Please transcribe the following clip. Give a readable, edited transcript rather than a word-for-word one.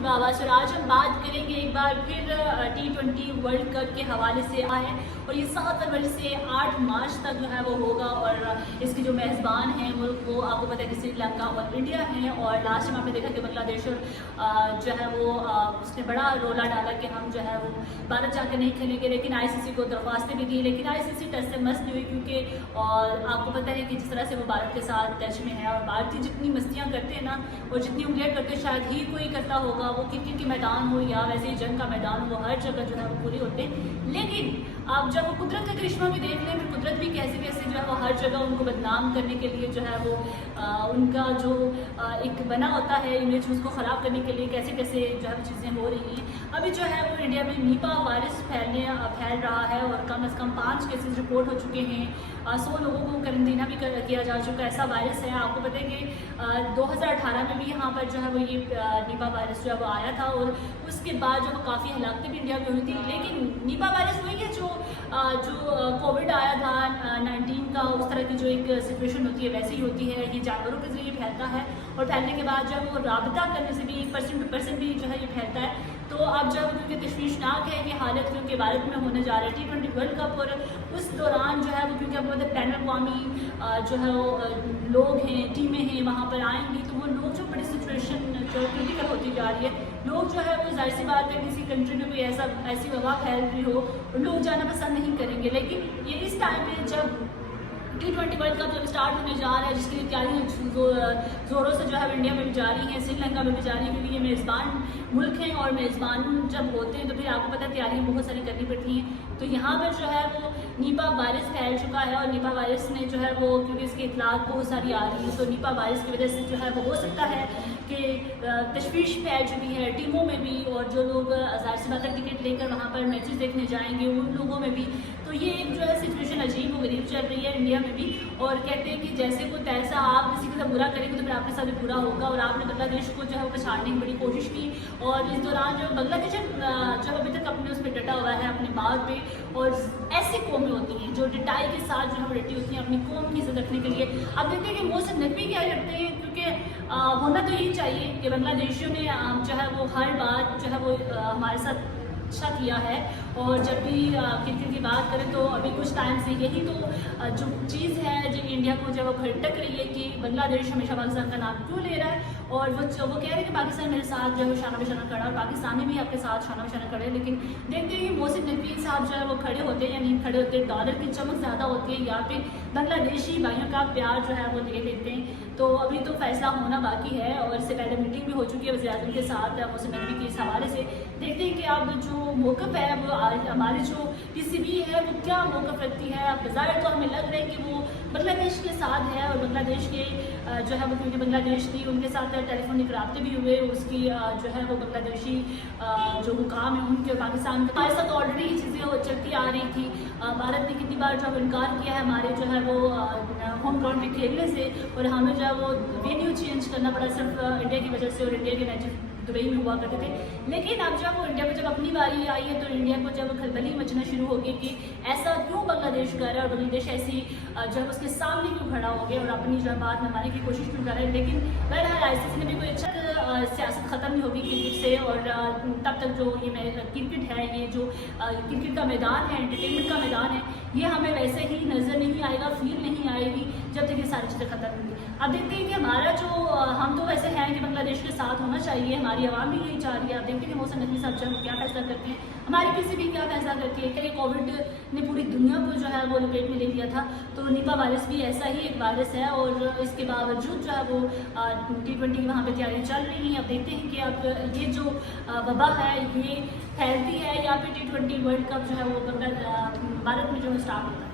की आवाज़। और आज हम बात करेंगे एक बार फिर T20 वर्ल्ड कप के हवाले से आए और ये 7 फरवरी से 8 मार्च तक जो है वो होगा और इसके जो मेज़बान हैं मुल्क वो आपको पता है कि श्रीलंका और इंडिया हैं। और लास्ट में आपने देखा कि बांग्लादेश और जो है वो उसने बड़ा रोला डाला कि हम जो है वो भारत जाकर नहीं खेलेंगे, लेकिन ICC को दरख्वास्तें भी दी, लेकिन ICC टच से मस नहीं हुई क्योंकि और आपको पता है कि जिस तरह से वो भारत के साथ टच में है और भारतीय जितनी मस्तियाँ करते हैं ना और जितनी उंगलियाँ करते हैं शायद ही कोई करता होगा, वो क्रिकेट के मैदान हो या वैसे ही जंग का मैदान हो, हर जगह जो है वो पूरी होते हैं। लेकिन आप जब वो कुदरत का करिश्मा भी देख लें, फिर कुदरत भी कैसे कैसे जो है वो हर जगह उनको बदनाम करने के लिए जो है वो उनका जो एक बना होता है इमेज उसको ख़राब करने के लिए कैसे कैसे जो है वो चीज़ें हो रही हैं। अभी जो है वो इंडिया में नीपा वायरस फैल रहा है और कम से कम 5 केसेस रिपोर्ट हो चुके हैं। 100 लोगों को क्वारंटीना भी किया जा चुका है। ऐसा वायरस है, आपको पता है कि 2018 में भी यहाँ पर जो है वो ये नीपा वायरस जो है वो आया था और उसके बाद जो काफ़ी हलाकतें भी इंडिया में हुई थी। लेकिन नीपा वायरस वही है जो कोविड आया था 19 का, उस तरह की जो एक सिचुएशन होती है वैसे ही होती है। ये जानवरों के जरिए फैलता है और फैलने के बाद जब वो राबता करने से भी पर्सन टू पर्सन भी जो है ये फैलता है। तो अब जब क्योंकि तशवीशनाक है कि हालत क्योंकि भारत में होने जा रहा है T20 वर्ल्ड कप और उस दौरान जो है वो क्योंकि अब मतलब बैन अवी जो है वो लोग हैं, टीमें हैं वहाँ पर आएंगी, तो वो लोग जो बड़ी सिचुएशन जो क्रिटिकल होती जा रही है, लोग जो है वो जाहिर सी बात है किसी कंट्री में कोई ऐसी वबा फैल रही हो लोग जाना पसंद नहीं करेंगे। लेकिन ये इस टाइम पे जब T20 वर्ल्ड कप जब स्टार्ट होने जा रहा है जिसकी तैयारियाँ ज़ोरों से जो है इंडिया में भी जारी हैं, श्रीलंका में भी जारी है, क्योंकि ये मेज़बान मुल्क हैं और मेज़बान जब होते हैं तो फिर आपको पता है तैयारियाँ बहुत सारी करनी पड़ती हैं। तो यहाँ पर जो है वो नीपा वायरस फैल चुका है और नीपा वायरस ने जो है वो क्योंकि इसकी इतलात बहुत सारी आ रही है, तो नीपा वायरस की वजह से जो है वो हो सकता है कि तशवीश फैल चुकी है टीमों में भी और जो लोग ज़ाहिर सी बात है टिकट लेकर वहाँ पर मैचेस देखने जाएंगे उन लोगों में भी। तो ये एक जो है सिचुएशन अजीब व गरीब चल रही है इंडिया में भी। और कहते हैं कि जैसे को तैसा आप किसी के साथ बुरा करेंगे तो फिर आपके साथ भी बुरा होगा। और आपने बांग्लादेश को जो है वो पछाड़ने की बड़ी कोशिश की और इस दौरान जो बांग्लादेश जब अभी तक अपने उस पर डटा हुआ है अपने बात पे, और ऐसी कौमें होती हैं जो डटाई के साथ जो है वो डटी होती हैं अपनी कौम की इज्जत रखने के लिए। अब देखते हैं कि मोहसिन नकवी क्या करते हैं, क्योंकि होना तो यही चाहिए कि बांग्लादेशियों ने जो है वो हर बात जो है वो हमारे साथ अच्छा किया है। और जब भी क्रिकेट की बात करें तो अभी कुछ टाइम से यही तो जो चीज़ है जो इंडिया को जब वो खटक रही है कि बांग्लादेश हमेशा पाकिस्तान का नाम क्यों ले रहा है और वो कह रहे हैं कि पाकिस्तान मेरे साथ जो है शाना बशाना खड़ा और पाकिस्तानी भी आपके साथ शाना बशाना खड़े हैं। लेकिन देखते हैं कि मोहसिन नकवी साहब जो है वो खड़े होते हैं या नहीं खड़े होते, डॉलर की चमक ज़्यादा होती है या फिर बांग्लादेशी भाइयों का प्यार जो है वो ले लेते हैं। तो अभी तो फैसला होना बाकी है और इससे पहले मीटिंग भी हो चुकी है वज़ीर-ए-आज़म के साथ मोहसिन नकवी के इस हवाले से। देखते हैं कि अब जो मौक़िफ़ है वो हमारी जो PCB है वो क्या मौक़िफ़ रखती है। अब ज़ाहिर तो हमें लग रहा है कि वो बांग्लादेश के साथ है और बांग्लादेश के जो है वो क्योंकि बांग्लादेश थी उनके साथ टेलीफोनिक राब्ते भी हुए, उसकी जो है वो बांग्लादेशी जो हुकाम है उनके पाकिस्तान के हमारे साथ ऑलरेडी ये चीज़ें चलती आ रही थी। भारत ने कितनी बार जो इनकार किया है हमारे जो है वो होम ग्राउंड में खेलने से और हमें जो है वो वेन्यू चेंज करना पड़ा सिर्फ इंडिया की वजह से, और इंडिया के मैचेस दुबई में हुआ करते थे। लेकिन अब जब वो इंडिया में जब अपनी बारी आई है तो इंडिया को जब खलबली मचना शुरू हो गई कि ऐसा क्यों बांग्लादेश कर रहा है और बांग्लादेश ऐसी जब उसके सामने क्यों खड़ा हो गया और अपनी जो बात मनवाने की कोशिश क्यों कर रहा है। लेकिन बहरहाल ICC ने भी कोई अच्छा सियासत ख़त्म नहीं होगी क्रिकेट से और तब तक जो ये क्रिकेट है, ये जो क्रिकेट का मैदान है, एंटरटेनमेंट का मैदान है, ये हमें वैसे ही नज़र नहीं आएगा, फील नहीं आएगी जब तक ये सारी चीज़ें ख़त्म होंगी। अब देखते हैं कि हमारा जो हम तो वैसे हैं कि बांग्लादेश के साथ होना चाहिए, हमारी आवाम भी यही चाह रही है। आप देखते हैं कि मोहसिन नकवी साहब जो क्या फैसला करते हैं, हमारी PCB क्या फैसला करती है। क्या कोविड ने पूरी दुनिया को जो है वो लपेट में ले लिया था, तो नीपा वायरस भी ऐसा ही एक वायरस है और इसके बावजूद जो है वो T20 की वहाँ पर तैयारियाँ चल रही हैं। अब देखते हैं कि अब ये जो वबा है ये फैलती है या फिर T20 वर्ल्ड कप जो है वो भारत में जो स्टार्ट होता है।